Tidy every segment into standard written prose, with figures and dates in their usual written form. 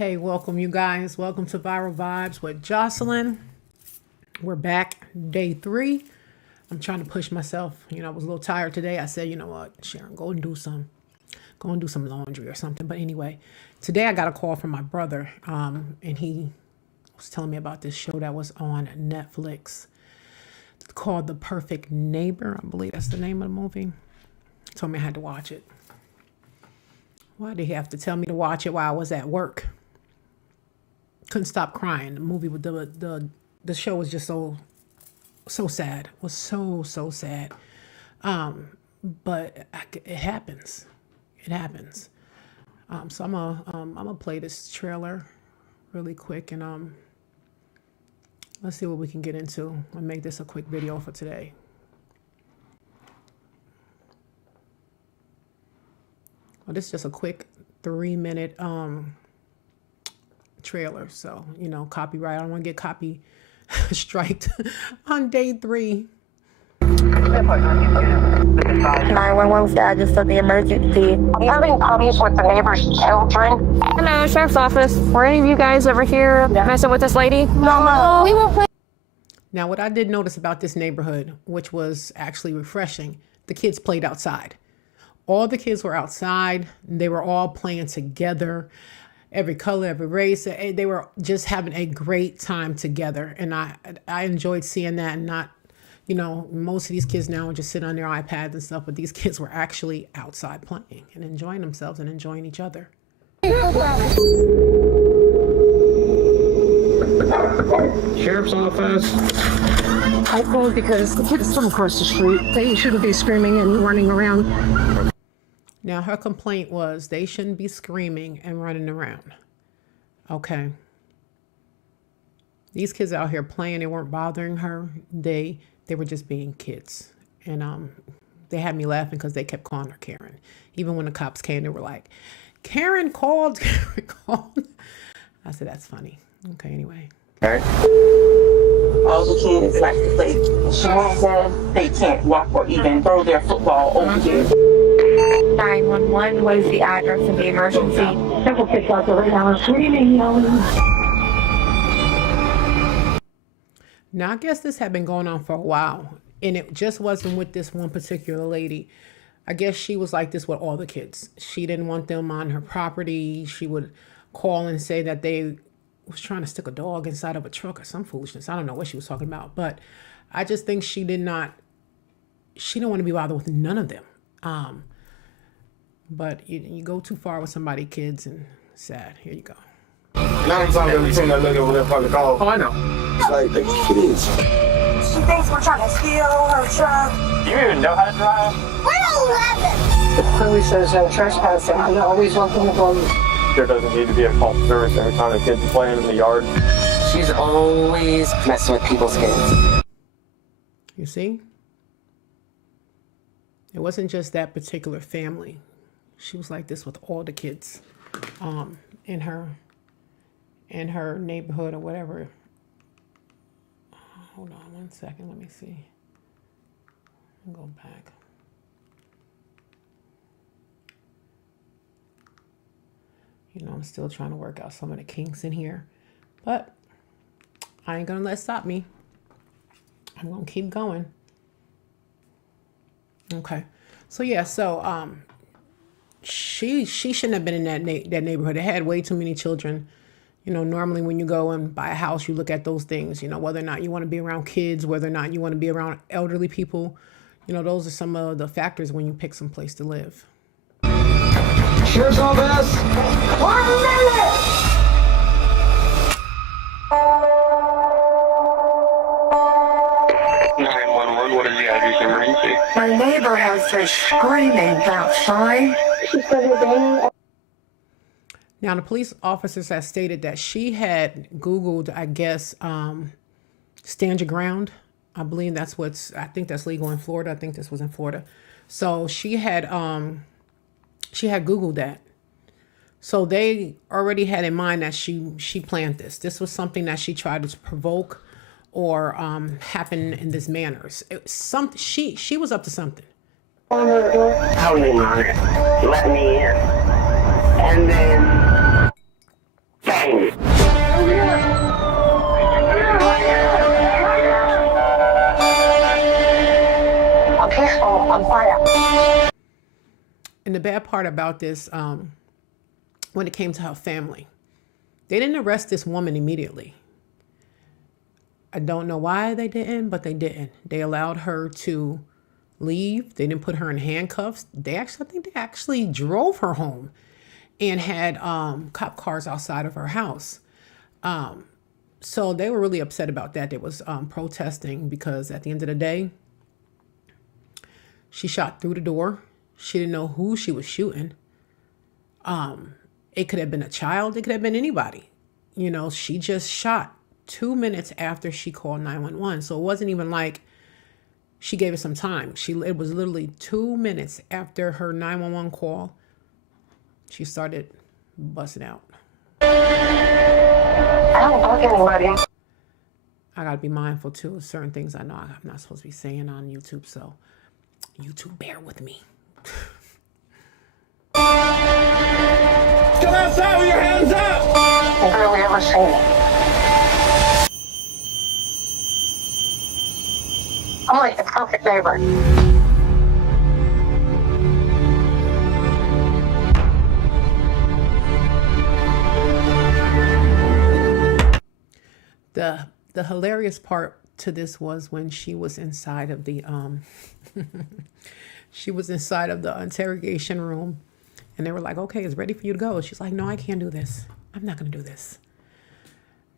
Hey, welcome you guys. Welcome to Viral Vibes with Jocelyn. We're back, day 3. I'm trying to push myself. I was a little tired today. I said, you know what, Sharon, go and do some laundry or something. But anyway, today I got a call from my brother, and he was telling me about this show that was on Netflix. It's called The Perfect Neighbor. I believe that's the name of the movie. He told me I had to watch it. Why did he have to tell me to watch it while I was at work? Couldn't stop crying. The movie with the show was just so sad. It was so sad. But it happens. It happens. So I'm gonna play this trailer really quick, and let's see what we can get into. I'll make this a quick video for today. Well, this is just a quick 3-minute trailer, so copyright. I don't want to get copy striked on day 3. 911 said I just took the emergency. I'm having problems with the neighbor's children. Hello, Sheriff's Office. Were any of you guys over here messing with this lady? No. We won't play. Now, what I did notice about this neighborhood, which was actually refreshing, the kids played outside. All the kids were outside. They were all playing together. Every color, every race. They were just having a great time together. And I enjoyed seeing that. And not, most of these kids now just sit on their iPads and stuff, but these kids were actually outside playing and enjoying themselves and enjoying each other. Sheriff's Office. I called because the kids from across the street, they shouldn't be screaming and running around. Now, her complaint was they shouldn't be screaming and running around. Okay. These kids out here playing, they weren't bothering her. They were just being kids. And they had me laughing because they kept calling her Karen. Even when the cops came, they were like, Karen called. I said, that's funny. Okay, anyway. All the kids like to play. Sharon said they can't walk or even throw their football over here. 911, what is the address of the emergency? Simple kids out there right now screaming, yelling. Now, I guess this had been going on for a while, and it just wasn't with this one particular lady. I guess she was like this with all the kids. She didn't want them on her property. She would call and say that they was trying to stick a dog inside of a truck or some foolishness. I don't know what she was talking about, but I just think she didn't want to be bothered with none of them. But you go too far with somebody, kids, and sad. Here you go. 9 times every 10 that nigga when they fucking call. Oh, I know. It's like, they kids. She thinks we're trying to steal her truck. You even know how to drive? We're 11. It clearly says trespassing. I always want them to go. There doesn't need to be a call for service every time a kid's playing in the yard. She's always messing with people's kids. You see? It wasn't just that particular family. She was like this with all the kids in her neighborhood or whatever. Hold on 1 second. Let me see. I'll go back. I'm still trying to work out some of the kinks in here, but I ain't gonna let it stop me. I'm gonna keep going. Okay. So yeah, she shouldn't have been in that neighborhood. It had way too many children. Normally when you go and buy a house, you look at those things, whether or not you want to be around kids, whether or not you want to be around elderly people. Those are some of the factors when you pick some place to live. Sheriff's Office. 1 minute. What is the address emergency? My neighbor has her screaming outside. Now, the police officers have stated that she had Googled, I guess, stand your ground. I believe I think that's legal in Florida. I think this was in Florida. So she had Googled that. So they already had in mind that she planned this. This was something that she tried to provoke or happen in this manner. She was up to something. How many let me in. And then the bad part about this, when it came to her family, they didn't arrest this woman immediately. I don't know why they didn't, but they didn't. They allowed her to leave. They didn't put her in handcuffs. I think they actually drove her home and had cop cars outside of her house. So they were really upset about that. They was protesting because at the end of the day, she shot through the door. She didn't know who she was shooting. It could have been a child. It could have been anybody. You know, she just shot 2 minutes after she called 911. So it wasn't even like she gave it some time. It was literally 2 minutes after her 911 call. She started busting out. I don't bug anybody. I got to be mindful too of certain things I know I'm not supposed to be saying on YouTube. So YouTube, bear with me. Come outside with your hands up! I barely ever seen it. I'm like the perfect neighbor. The hilarious part to this was when she was inside of the she was inside of the interrogation room, and they were like, okay, it's ready for you to go. She's like, no, I can't do this. I'm not going to do this.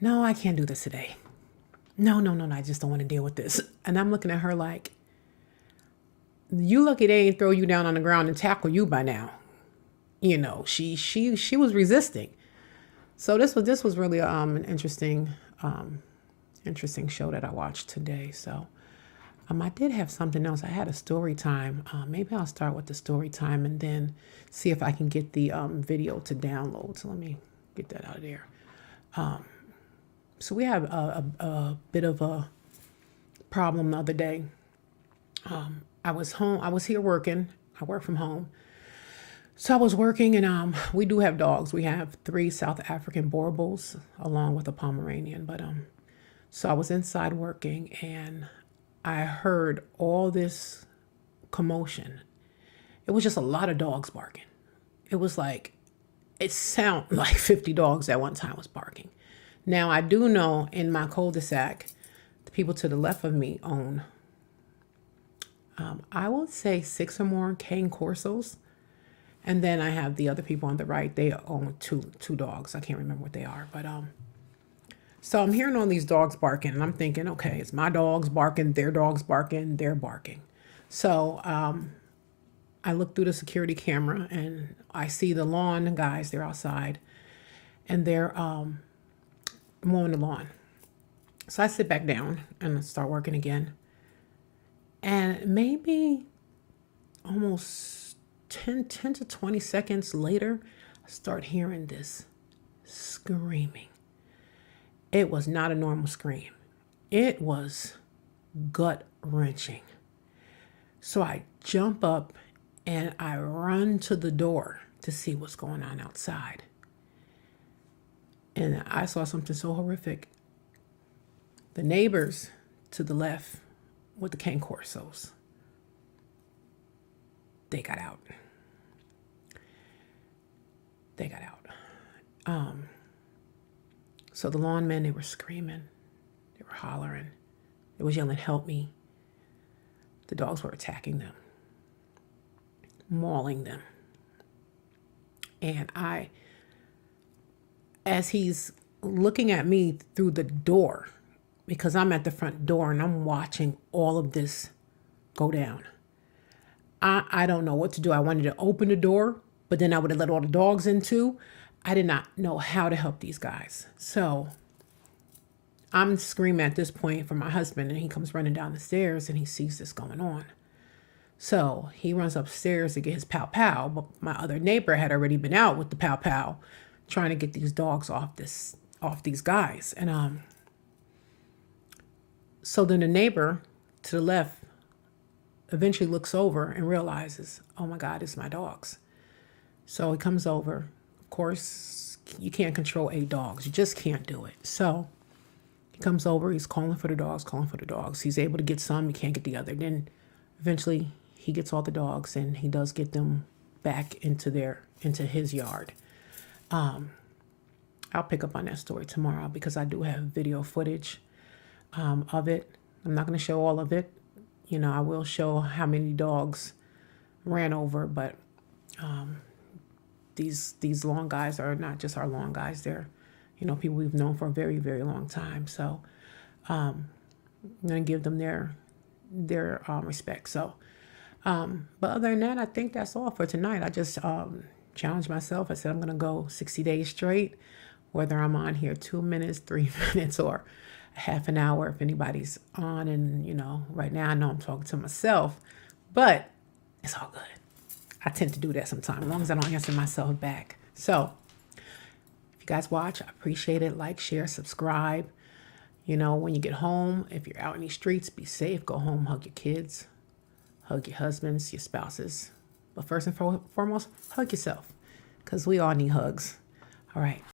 No, I can't do this today. No, I just don't want to deal with this. And I'm looking at her like, you lucky they ain't throw you down on the ground and tackle you by now. You know, she was resisting. So this was really an interesting show that I watched today. So I did have something else. I had a story time. Maybe I'll start with the story time and then see if I can get the video to download. So let me get that out of there. So we have a bit of a problem the other day. I was home. I was here working. I work from home. So I was working, and we do have dogs. We have 3 South African Borbals along with a Pomeranian. But so I was inside working, and I heard all this commotion. It was just a lot of dogs barking. It was like, it sounded like 50 dogs at one time was barking. Now, I do know in my cul-de-sac, the people to the left of me own, I would say 6 or more cane corsos. And then I have the other people on the right, they own two dogs. I can't remember what they are. But so I'm hearing all these dogs barking, and I'm thinking, okay, it's my dogs barking, their dogs barking, they're barking. So I look through the security camera, and I see the lawn guys, they're outside, and they're mowing the lawn. So I sit back down and start working again. And maybe almost 10 to 20 seconds later, I start hearing this screaming. It was not a normal scream. It was gut-wrenching. So I jump up and I run to the door to see what's going on outside. And I saw something so horrific. The neighbors to the left with the cane corsos, they got out. So the lawn men, they were screaming, they were hollering, they was yelling, help me. The dogs were attacking them, mauling them. And as he's looking at me through the door, because I'm at the front door and I'm watching all of this go down, I don't know what to do. I wanted to open the door, but then I would have let all the dogs in too. I did not know how to help these guys. So I'm screaming at this point for my husband, and he comes running down the stairs and he sees this going on. So he runs upstairs to get his pow pow, but my other neighbor had already been out with the pow pow trying to get these dogs off these guys. And so then the neighbor to the left eventually looks over and realizes, oh my God, it's my dogs. So he comes over. Of course, you can't control 8 dogs. You just can't do it. So he comes over, he's calling for the dogs. He's able to get some, he can't get the other. Then eventually he gets all the dogs and he does get them back into his yard. I'll pick up on that story tomorrow because I do have video footage of it. I'm not going to show all of it. I will show how many dogs ran over, but these long guys are not just our long guys. They're, people we've known for a very, very long time. So I'm going to give them their respect. So, but other than that, I think that's all for tonight. I just challenged myself. I said I'm going to go 60 days straight, whether I'm on here 2 minutes, 3 minutes, or half an hour if anybody's on. And, right now I know I'm talking to myself, but it's all good. I tend to do that sometimes, as long as I don't answer myself back. So if you guys watch, I appreciate it. Like, share, subscribe. When you get home, if you're out in these streets, be safe. Go home, hug your kids, hug your husbands, your spouses. But first and foremost, hug yourself, because we all need hugs. All right.